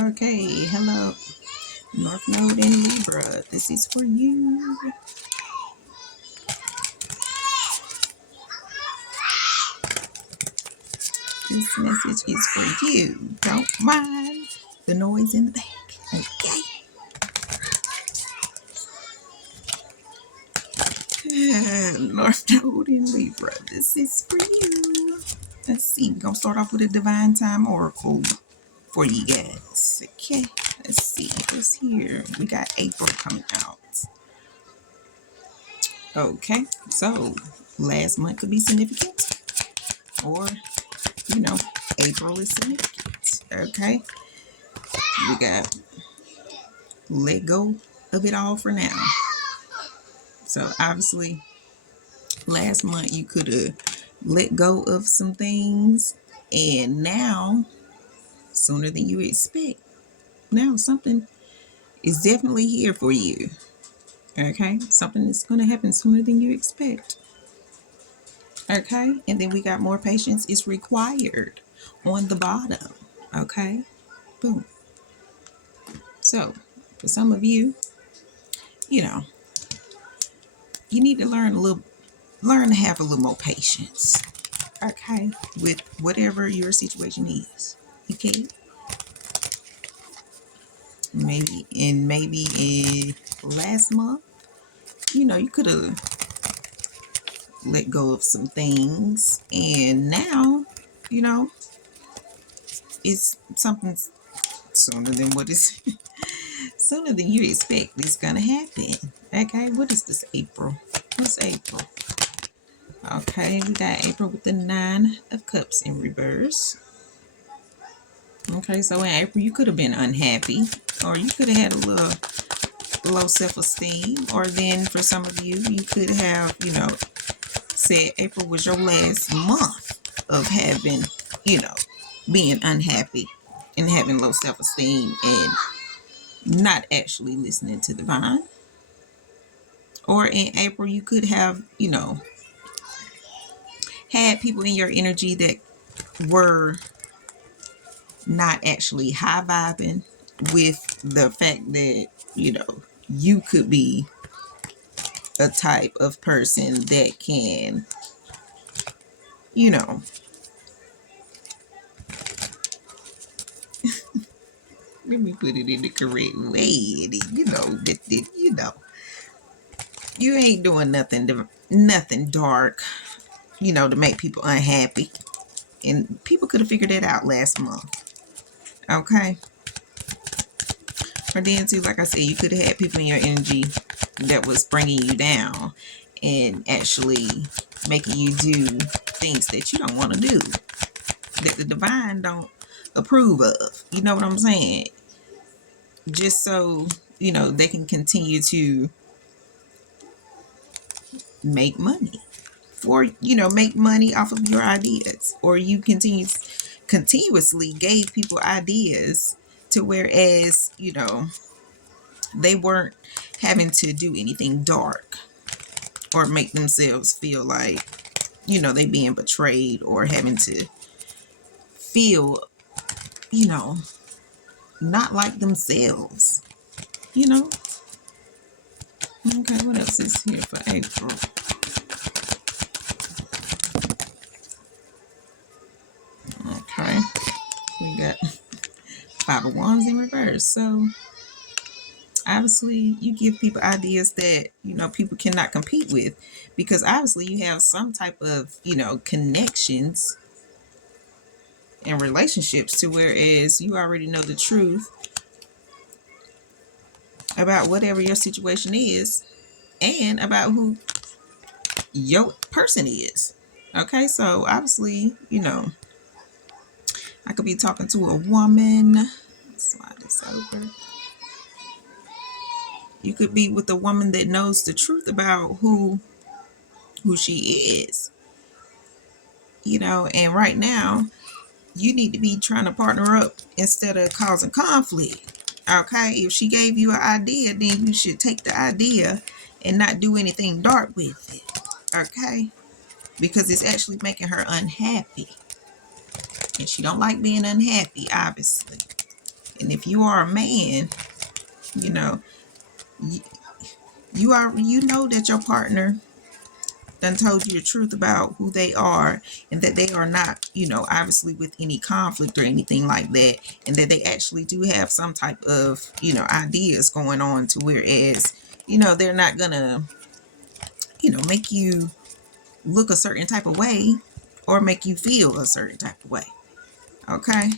Okay, hello, North Node in Libra. This is for you. This message is for you. Don't mind the noise in the back. Okay. North Node in Libra. This is for you. Let's see. We're going to start off with a Divine Time Oracle for you guys. Okay. Let's see. What's here? We got April coming out. Okay. So, last month could be significant. Or, April is significant. Okay. We got let go of it all for now. So, obviously, last month you could have let go of some things, and now sooner than you expect, now something is definitely here for you. Okay, something is going to happen sooner than you expect. Okay, and then we got more patience is required on the bottom. Okay, boom. So for some of you, you know you need to learn to have a little more patience. Okay, with whatever your situation is. Okay, maybe in last month, you could have let go of some things, and now, you know, it's something sooner than what is sooner than you expect is gonna happen. Okay, what is this April? What's April? Okay, we got April with the Nine of Cups in reverse. Okay, so in April you could have been unhappy, or you could have had a little low self-esteem, or then for some of you, you could have, said April was your last month of having, being unhappy and having low self-esteem and not actually listening to the divine. Or in April, you could have, had people in your energy that were not actually high vibing with the fact that, you could be a type of person that can, you know, let me put it in the correct way. You ain't doing nothing dark, to make people unhappy. And people could have figured that out last month. Okay. Or then too, like I said, you could have had people in your energy that was bringing you down and actually making you do things that you don't want to do, that the divine don't approve of. You know what I'm saying? Just so, they can continue to make money. Or, make money off of your ideas. Or you continuously gave people ideas to whereas, they weren't having to do anything dark or make themselves feel like, they being betrayed or having to feel, not like themselves, you know? Okay, what else is here for April? Okay, we got Five of Wands in reverse. So obviously you give people ideas that, people cannot compete with, because obviously you have some type of, connections and relationships to whereas you already know the truth about whatever your situation is and about who your person is. Okay, so obviously, I could be talking to a woman. Let's slide this over. You could be with a woman that knows the truth about who she is. And right now, you need to be trying to partner up instead of causing conflict. Okay, if she gave you an idea, then you should take the idea and not do anything dark with it. Okay, because it's actually making her unhappy, and she don't like being unhappy, obviously. And if you are a man, you know, you know that your partner done told you the truth about who they are, and that they are not, obviously with any conflict or anything like that, and that they actually do have some type of, ideas going on, to whereas, they're not gonna, make you look a certain type of way or make you feel a certain type of way. Okay?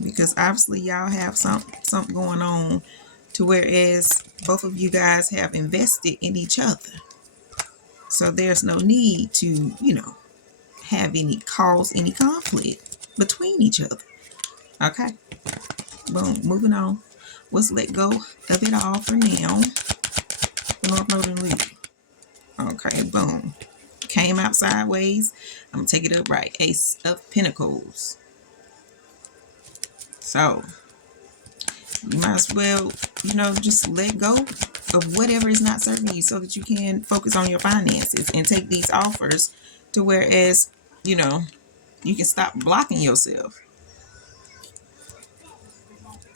Because obviously y'all have something going on, to whereas both of you guys have invested in each other. So there's no need to, have any conflict between each other. Okay? Boom. Moving on. Let's let go of it all for now. North Node and Libra. Okay, boom. Came out sideways. I'm gonna take it up right. Ace of Pentacles. So you might as well, just let go of whatever is not serving you, so that you can focus on your finances and take these offers, to whereas, you can stop blocking yourself.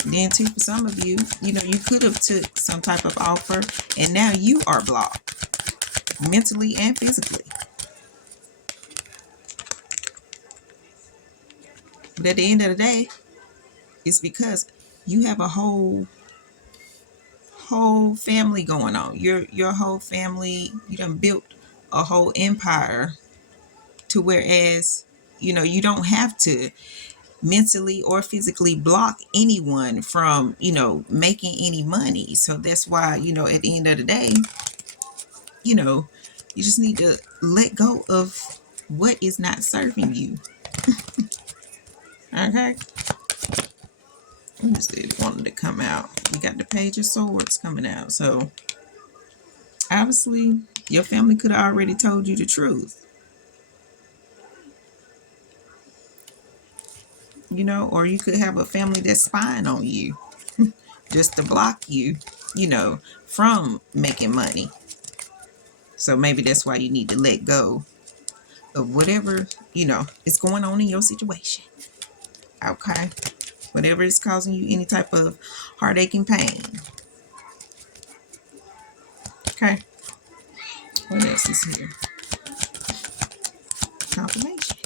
Then too, for some of you, you could have took some type of offer, and now you are blocked mentally and physically. But at the end of the day, it's because you have a whole family going on. Your whole family, you done built a whole empire, to whereas, you don't have to mentally or physically block anyone from, making any money. So that's why, at the end of the day, you just need to let go of what is not serving you. Okay? I just wanted to come out. We got the Page of Swords coming out. So obviously your family could have already told you the truth. Or you could have a family that's spying on you just to block you, from making money. So maybe that's why you need to let go of whatever, is going on in your situation. Okay? Whatever is causing you any type of heartache and pain. Okay? What else is here? Confirmation.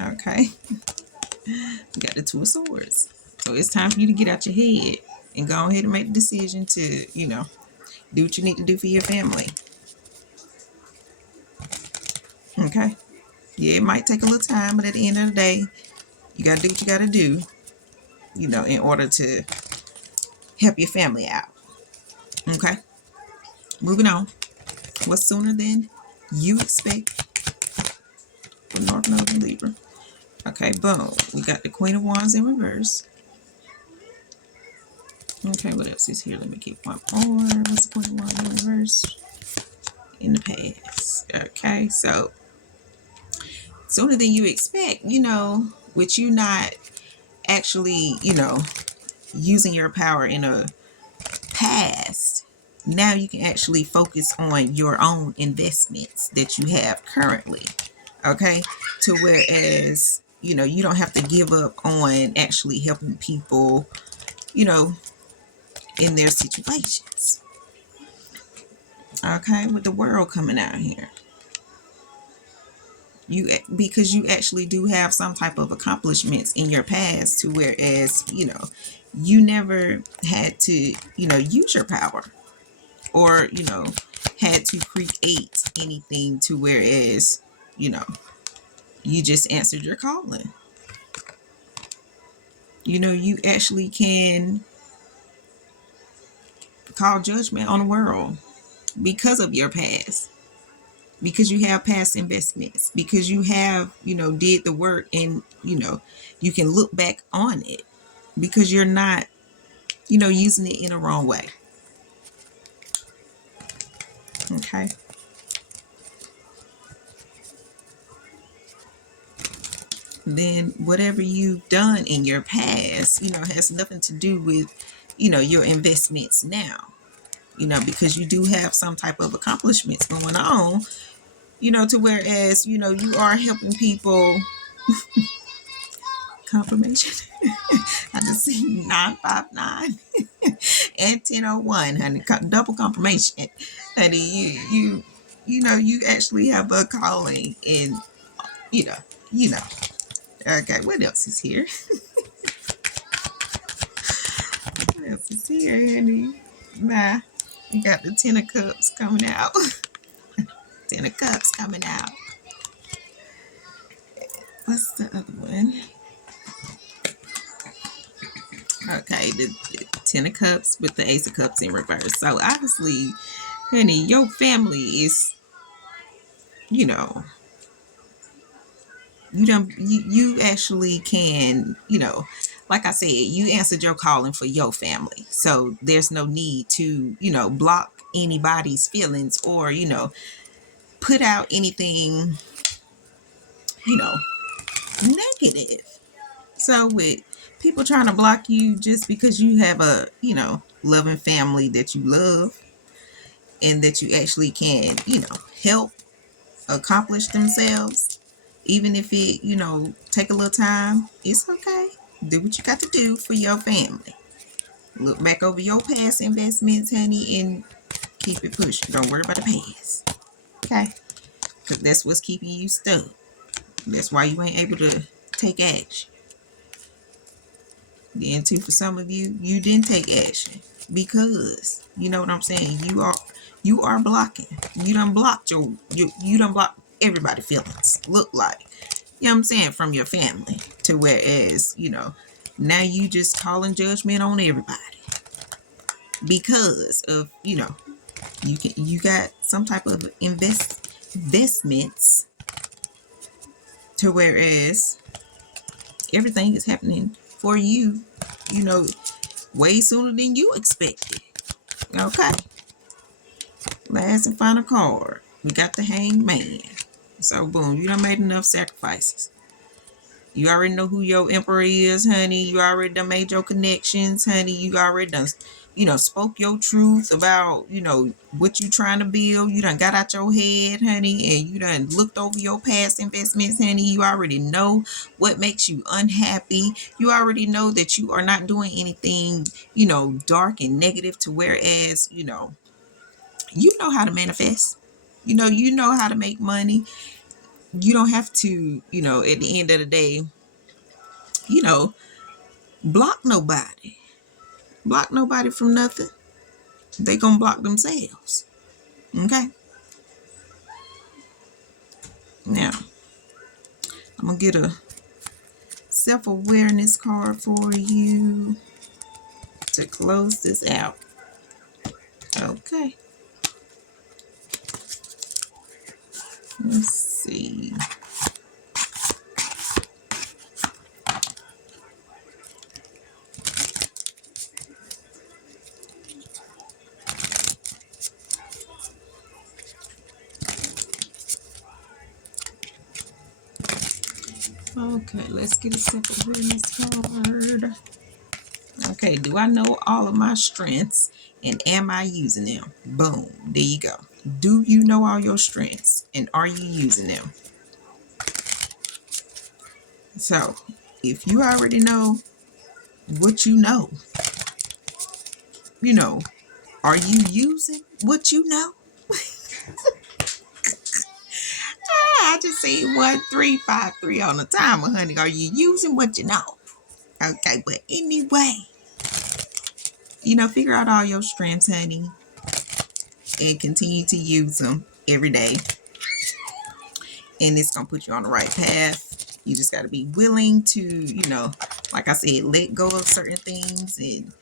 Okay? We got the Two of Swords. So it's time for you to get out your head and go ahead and make the decision to, do what you need to do for your family. Okay? Yeah, it might take a little time, but at the end of the day, you got to do what you got to do, in order to help your family out. Okay? Moving on. What's sooner than you expect for North Node and Libra? Okay, boom. We got the Queen of Wands in reverse. Okay, what else is here? Let me get one more. What's the Queen of Wands in reverse? In the past. Okay, so sooner than you expect, with you not actually, using your power in a past, now you can actually focus on your own investments that you have currently. Okay, to whereas, you don't have to give up on actually helping people, in their situations. Okay, with the World coming out here, because you actually do have some type of accomplishments in your past, to whereas, you never had to, use your power, or, had to create anything, to whereas, you just answered your calling. You actually can call judgment on the world because of your past, because you have past investments, because you have, did the work, and, you can look back on it, because you're not, using it in a wrong way. Okay. Then whatever you've done in your past, has nothing to do with, your investments now, because you do have some type of accomplishments going on, to whereas, you are helping people confirmation. I just see 959 and 1001, honey. Double confirmation, honey. You actually have a calling, and you know, you know. Okay, what else is here? What else is here, honey? Nah, you got the Ten of Cups coming out. Ten of Cups coming out. What's the other one? Okay, the Ten of Cups with the Ace of Cups in reverse. So obviously, honey, your family is, you know, you actually can, like I said, you answered your calling for your family. So there's no need to, block anybody's feelings or, put out anything, you know, negative. So with people trying to block you just because you have a, loving family that you love and that you actually can, help accomplish themselves, even if it, take a little time, it's okay. Do what you got to do for your family. Look back over your past investments, honey, and keep it pushing. Don't worry about the past. Okay? Because that's what's keeping you stuck. That's why you ain't able to take action. Then too, for some of you, you didn't take action because you know what I'm saying. You are blocking. You done blocked you done blocked everybody's feelings. Look like, you know what I'm saying, from your family to whereas now you just calling judgment on everybody because of you got some type of investments to whereas everything is happening for you, way sooner than you expected. Okay. Last and final card. We got the Hanged Man. So boom, you done made enough sacrifices. You already know who your emperor is, honey. You already done made your connections, honey. You already done, spoke your truth about, what you trying to build. You done got out your head, honey, and you done looked over your past investments, honey. You already know what makes you unhappy. You already know that you are not doing anything, dark and negative to whereas, you know how to manifest. You know how to make money. You don't have to, at the end of the day, you know, block nobody. Block nobody from nothing. They gonna block themselves. Okay. Now, I'm gonna get a self-awareness card for you to close this out. Okay. Let's see. Okay, let's get a self-awareness card. Okay, do I know all of my strengths and am I using them? Boom, there you go. Do you know all your strengths and are you using them? So, if you already know what you know, are you using what you know? I just see 1353 on the timer, honey. Are you using what you know? Okay, but anyway, figure out all your strengths, honey, and continue to use them every day. And it's going to put you on the right path. You just got to be willing to, like I said, let go of certain things and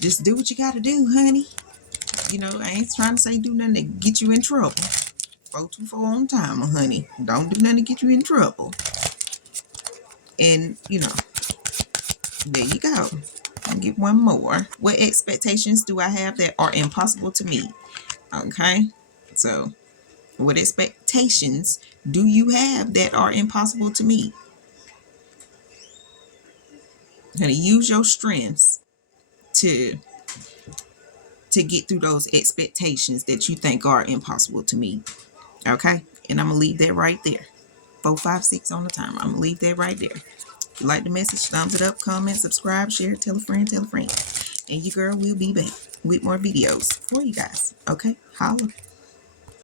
just do what you got to do, honey. I ain't trying to say do nothing to get you in trouble. 424 on timer, honey. Don't do nothing to get you in trouble. And, there you go. I'll get one more. What expectations do I have that are impossible to meet? Okay. So, what expectations do you have that are impossible to meet? Honey, use your strengths to get through those expectations that you think are impossible to meet. Okay? And I'm going to leave that right there. 456 on the timer. I'm gonna leave that right there. If you like the message, thumbs it up, comment, subscribe, share, tell a friend, and your girl will be back with more videos for you guys. Okay, holla.